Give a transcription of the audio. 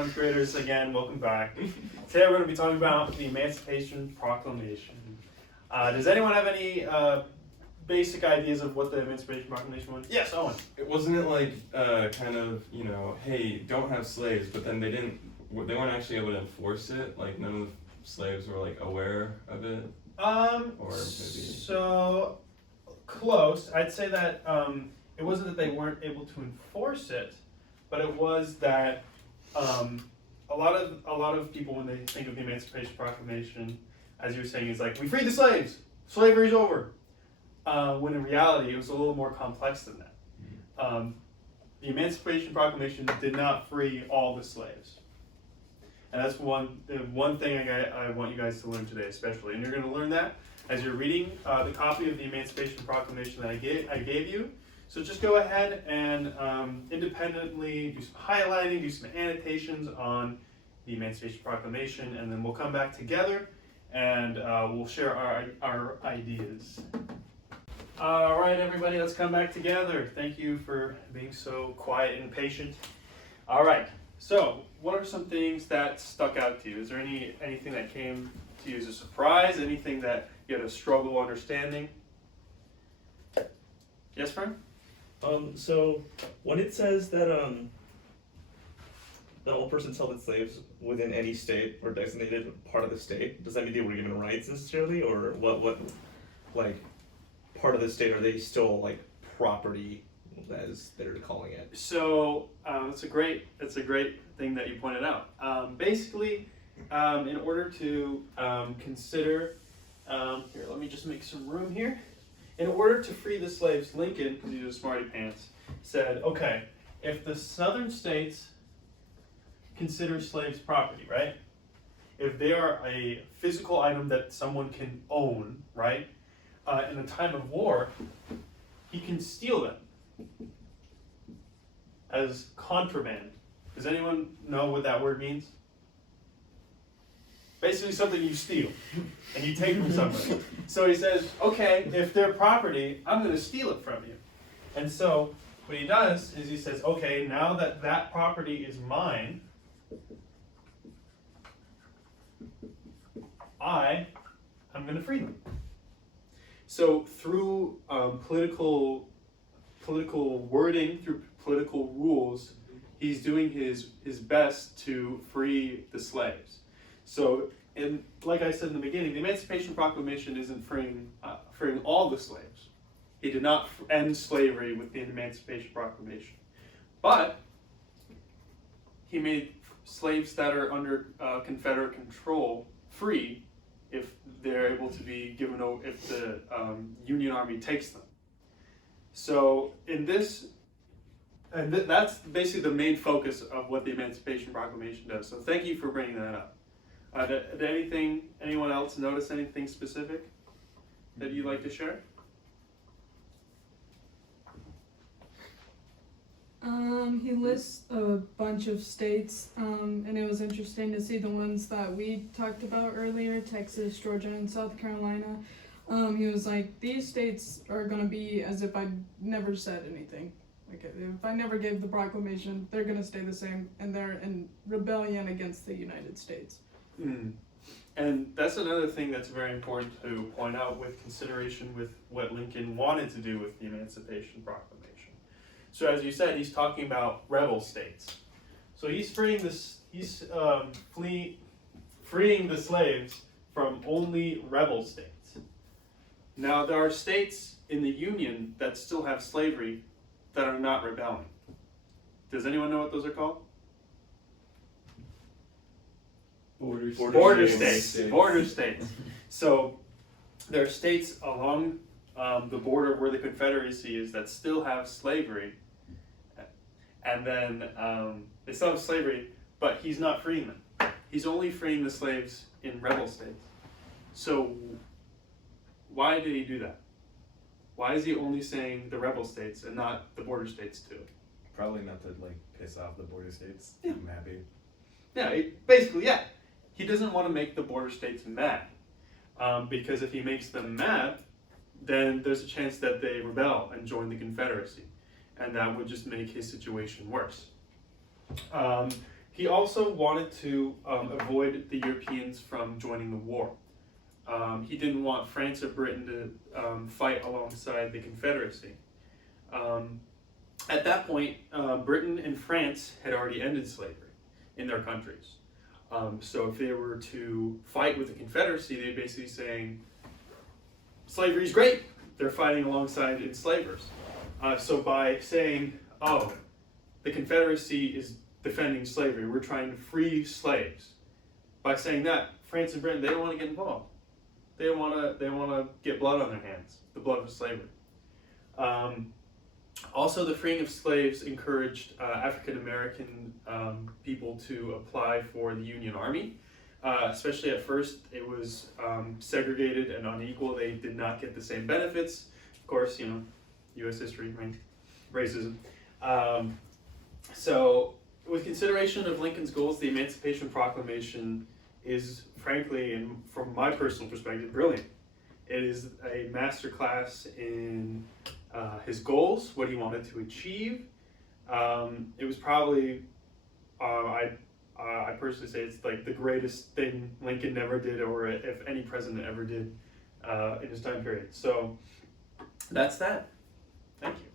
11th graders again, welcome back. Today we're going to be talking about the Emancipation Proclamation. Does anyone have any basic ideas of what the Emancipation Proclamation was? Yes, Owen. Wasn't it like kind of, hey, don't have slaves, but then they weren't actually able to enforce it? Like none of the slaves were like aware of it? Or maybe... So close. I'd say that it wasn't that they weren't able to enforce it, but it was that a lot of people, when they think of the Emancipation Proclamation, as you were saying, is like, we freed the slaves, slavery's over. When in reality, it was a little more complex than that. The Emancipation Proclamation did not free all the slaves. And that's one thing I want you guys to learn today, especially. And you're going to learn that as you're reading the copy of the Emancipation Proclamation that I gave you. So just go ahead and independently do some highlighting, do some annotations on the Emancipation Proclamation, and then we'll come back together and we'll share our ideas. All right, everybody, let's come back together. Thank you for being so quiet and patient. All right, so what are some things that stuck out to you? Is there anything that came to you as a surprise? Anything that you had a struggle understanding? Yes, Fern? So when it says that all persons held as slaves within any state or designated part of the state, does that mean they were given rights necessarily, or what like part of the state are they still like property, as they're calling it? So it's a great thing that you pointed out. Basically, in order to consider, here, let me just make some room here. In order to free the slaves, Lincoln, because he was a smarty pants, said, okay, if the southern states consider slaves property, right? If they are a physical item that someone can own, right? In a time of war, he can steal them as contraband. Does anyone know what that word means? Basically something you steal and you take from somebody. So he says, okay, if they're property, I'm going to steal it from you. And so what he does is he says, okay, now that that property is mine, I'm going to free them. So through political wording, through political rules, he's doing his best to free the slaves. So, and like I said in the beginning, the Emancipation Proclamation isn't freeing all the slaves. He did not end slavery with the Emancipation Proclamation. But he made slaves that are under Confederate control free if they're able to be given over, if the Union Army takes them. So in this, and that's basically the main focus of what the Emancipation Proclamation does. So thank you for bringing that up. Did anyone else notice anything specific that you'd like to share? He lists a bunch of states, and it was interesting to see the ones that we talked about earlier, Texas, Georgia, and South Carolina. He was like, these states are going to be as if I never said anything. Like, if I never gave the proclamation, they're going to stay the same, and they're in rebellion against the United States. And that's another thing that's very important to point out with consideration with what Lincoln wanted to do with the Emancipation Proclamation. So as you said, he's talking about rebel states. So he's freeing freeing the slaves from only rebel states. Now there are states in the Union that still have slavery that are not rebelling. Does anyone know what those are called? Border states. So there are states along the border where the Confederacy is that still have slavery, and then they still have slavery, but he's not freeing them. He's only freeing the slaves in rebel states. So why did he do that? Why is he only saying the rebel states and not the border states too? Probably not to like piss off the border states. Yeah. I'm happy. Yeah, basically, yeah. He doesn't want to make the border states mad, because if he makes them mad, then there's a chance that they rebel and join the Confederacy, and that would just make his situation worse. He also wanted to avoid the Europeans from joining the war. He didn't want France or Britain to fight alongside the Confederacy. At that point, Britain and France had already ended slavery in their countries. So if they were to fight with the Confederacy, they'd basically saying, slavery's great. They're fighting alongside enslavers. So by saying, oh, the Confederacy is defending slavery, we're trying to free slaves. By saying that, France and Britain, they don't want to get involved. They don't want to get blood on their hands, the blood of slavery. Also, the freeing of slaves encouraged African American people to apply for the Union Army. Especially at first, it was segregated and unequal. They did not get the same benefits. Of course, you know, U.S. history, right? Racism. So, with consideration of Lincoln's goals, the Emancipation Proclamation is, frankly, and from my personal perspective, brilliant. It is a masterclass in his goals, what he wanted to achieve. It was probably, I personally say it's like the greatest thing Lincoln never did, or if any president ever did in his time period. So that's that. Thank you.